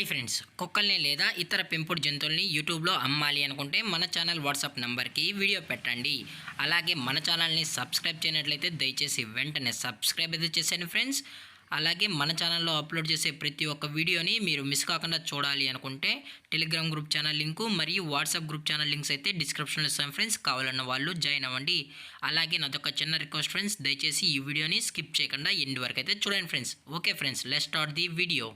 Hi friends, కుక్కల్ని లేదా ఇతర పెంపుడు జంతువుల్ని యూట్యూబ్లో అమ్మాలి అనుకుంటే మన ఛానల్ వాట్సాప్ నెంబర్కి వీడియో పెట్టండి. అలాగే మన ఛానల్ని సబ్స్క్రైబ్ చేయనట్లయితే దయచేసి వెంటనే సబ్స్క్రైబ్ అయితే చేసేయండి ఫ్రెండ్స్. అలాగే మన ఛానల్లో అప్లోడ్ చేసే ప్రతి ఒక్క వీడియోని మీరు మిస్ కాకుండా చూడాలి అనుకుంటే టెలిగ్రామ్ గ్రూప్ ఛానల్ లింకు మరియు వాట్సాప్ గ్రూప్ ఛానల్ లింక్స్ అయితే డిస్క్రిప్షన్లో ఇస్తాను ఫ్రెండ్స్. కావాలన్న వాళ్ళు జాయిన్ అవ్వండి. అలాగే నాదొక చిన్న రిక్వెస్ట్ ఫ్రెండ్స్, దయచేసి ఈ వీడియోని స్కిప్ చేయకుండా ఎండ్ వరకు అయితే చూడండి friends. Okay friends, let's start the video.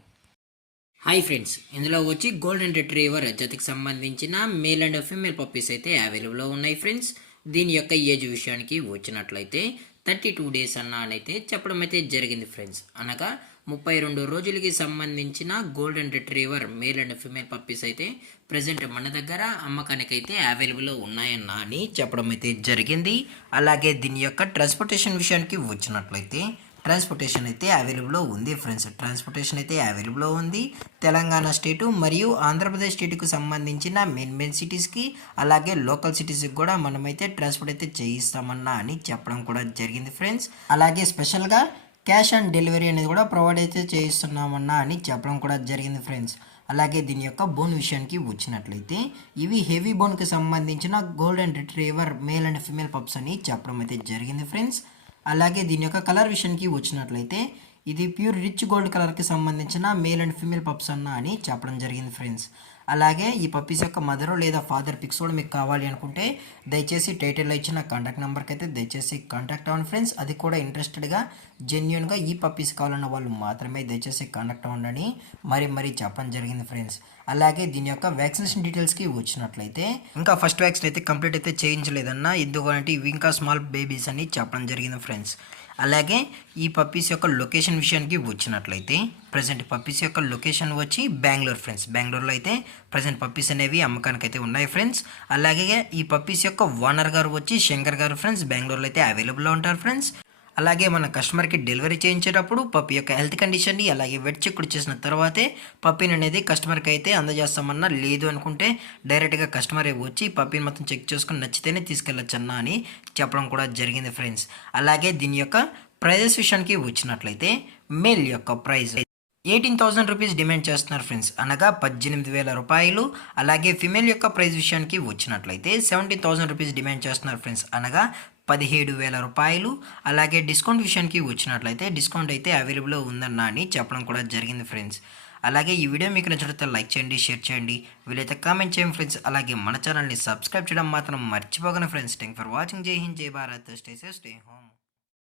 Hi friends, ఇందులో వచ్చి గోల్డెన్ రిట్రీవర్ జతకి సంబంధించిన మేల్ అండ్ ఫీమేల్ పప్పీస్ అయితే అవైలబుల్లో ఉన్నాయి ఫ్రెండ్స్. దీని యొక్క ఏజ్ విషయానికి వచ్చినట్లయితే 32 డేస్ అయితే చెప్పడం అయితే జరిగింది ఫ్రెండ్స్. అనగా 32 రోజులకి సంబంధించిన golden retriever male and female puppies అయితే ప్రజెంట్ మన దగ్గర అమ్మకానికి అయితే అవైలబుల్లో ఉన్నాయన్న అని చెప్పడం అయితే జరిగింది. అలాగే దీని యొక్క ట్రాన్స్పోర్టేషన్ విషయానికి వచ్చినట్లయితే ట్రాన్స్పోర్టేషన్ అయితే అవైలబుల్లో ఉంది ఫ్రెండ్స్. ట్రాన్స్పోర్టేషన్ అయితే అవైలబుల్లో ఉంది. తెలంగాణ స్టేటు మరియు ఆంధ్రప్రదేశ్ స్టేట్కి సంబంధించిన మెయిన్ సిటీస్కి అలాగే లోకల్ సిటీస్కి కూడా మనమైతే ట్రాన్స్పోర్ట్ అయితే చేయిస్తామన్నా అని చెప్పడం కూడా జరిగింది ఫ్రెండ్స్. అలాగే స్పెషల్గా క్యాష్ ఆన్ డెలివరీ అనేది కూడా ప్రొవైడ్ అయితే చేయిస్తున్నామన్నా అని చెప్పడం కూడా జరిగింది ఫ్రెండ్స్. అలాగే దీని యొక్క బోన్ విషయానికి వచ్చినట్లయితే ఇవి హెవీ బోన్కి సంబంధించిన golden retriever male and female pups అని చెప్పడం అయితే జరిగింది ఫ్రెండ్స్. అలాగే దీని యొక్క కలర్ విషయానికి వచ్చినట్లయితే ఇది ప్యూర్ రిచ్ గోల్డ్ కలర్కి సంబంధించిన మేల్ అండ్ ఫీమేల్ పప్స్ అని చెప్పడం జరిగింది ఫ్రెండ్స్. అలాగే ఈ పప్పీస్ యొక్క మదర్ లేదా ఫాదర్ పిక్స్ కూడా మీకు కావాలి అనుకుంటే దయచేసి టైటిల్లో ఇచ్చిన కాంటాక్ట్ నెంబర్కి అయితే దయచేసి కాంటాక్ట్ అవ్వండి ఫ్రెండ్స్. అది కూడా ఇంట్రెస్టెడ్గా జెన్యున్గా ఈ పప్పీస్ కావాలన్న వాళ్ళు మాత్రమే దయచేసి కాంటాక్ట్ అవ్వండి మరీ చెప్పడం జరిగింది ఫ్రెండ్స్. అలాగే దీని యొక్క వ్యాక్సినేషన్ డీటెయిల్స్కి వచ్చినట్లయితే ఇంకా ఫస్ట్ వ్యాక్సిన్ అయితే కంప్లీట్ అయితే చేయించలేదన్న, ఎందుకంటే ఇవి ఇంకా స్మాల్ బేబీస్ అని చెప్పడం జరిగింది ఫ్రెండ్స్. అలాగే ఈ పప్పీస్ యొక్క లొకేషన్ విషయానికి వచ్చినట్లయితే ప్రజెంట్ పప్పీస్ యొక్క లొకేషన్ వచ్చి బెంగళూరు ఫ్రెండ్స్. బెంగళూరులో అయితే ప్రజెంట్ పప్పీస్ అనేవి అమ్మకానికి అయితే ఉన్నాయి ఫ్రెండ్స్. అలాగే ఈ పప్పీస్ యొక్క ఓనర్ గారు వచ్చి శంకర్ గారు ఫ్రెండ్స్. బెంగళూరులో అయితే అవైలబుల్లో ఉంటారు ఫ్రెండ్స్. అలాగే మన కస్టమర్కి డెలివరీ చేయించేటప్పుడు పప్పి యొక్క హెల్త్ కండిషన్ని అలాగే వెట్ చెక్ చేసిన తర్వాతే పప్పీని అనేది కస్టమర్కి అయితే అందజేస్తామన్నా, లేదు అనుకుంటే డైరెక్ట్గా కస్టమర్ వచ్చి పప్పీని మొత్తం చెక్ చేసుకుని నచ్చితేనే తీసుకెళ్ళొచ్చన్నా అని చెప్పడం కూడా జరిగింది ఫ్రెండ్స్. అలాగే దీని యొక్క ప్రైజెస్ విషయానికి వచ్చినట్లయితే మేల్ యొక్క ప్రైస్ 18,000 రూపీస్ డిమాండ్ చేస్తున్నారు ఫ్రెండ్స్, అనగా 18,000 రూపాయలు. అలాగే ఫిమేల్ యొక్క ప్రైస్ విషయానికి వచ్చినట్లయితే 17,000 రూపీస్ డిమాండ్ చేస్తున్నారు ఫ్రెండ్స్, అనగా 17,000 రూపాయలు. అలాగే డిస్కౌంట్ విషయానికి వచ్చినట్లయితే డిస్కౌంట్ అయితే అవైలబుల్లో ఉందన్న అని చెప్పడం కూడా జరిగింది ఫ్రెండ్స్. అలాగే ఈ వీడియో మీకు నచ్చినట్లయితే లైక్ చేయండి, షేర్ చేయండి, వీలైతే కామెంట్ చేయండి ఫ్రెండ్స్. అలాగే మన ఛానల్ని సబ్స్క్రైబ్ చేయడం మాత్రం మర్చిపోకండి ఫ్రెండ్స్. Thank for watching. జై హింద్, జై Bharat, stay safe, stay home.